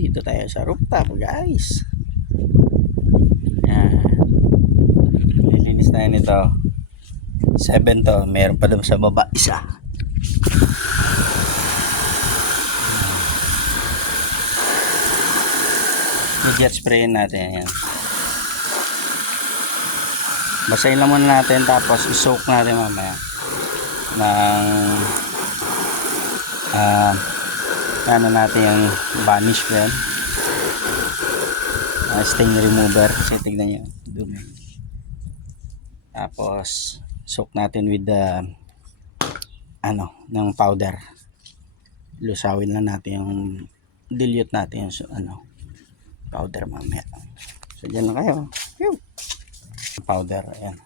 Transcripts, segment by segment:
dito tayo sa rooftop guys. Yan. Lilinis tayo nito. 7 to. Meron pa doon sa baba isa. I-jet sprayin natin yan. Basahin lang muna natin tapos i-soak natin mamaya ng ano natin yung vanish ko yan. Stain remover kasi tignan nyo dumi. Tapos soak natin with the ng powder. Lusawin lang natin yung dilute natin yung powder mamaya. So dyan lang kayo. Powder ayan.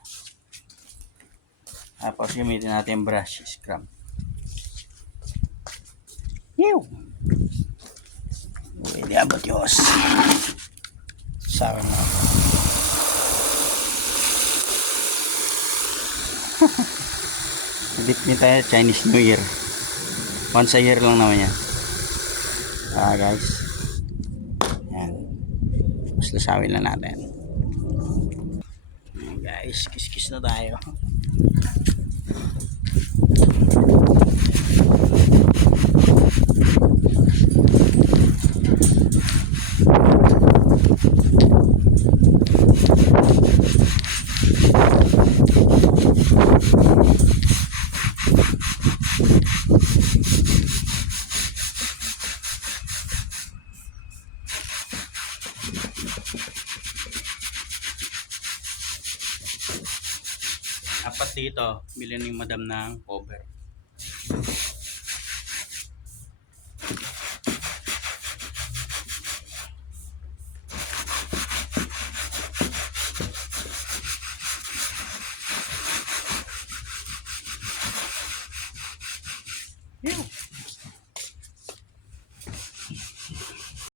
Tapos gamitin natin yung brush scrub. Pwede abot Diyos. Sabi na ako. Dip niyo tayo Chinese New Year. Once a year lang naman yan. Guys. Yan. Mas lasawin lang natin. Ayan, guys. Kiss na tayo. Apat dito, bilhin ni madam ng cover.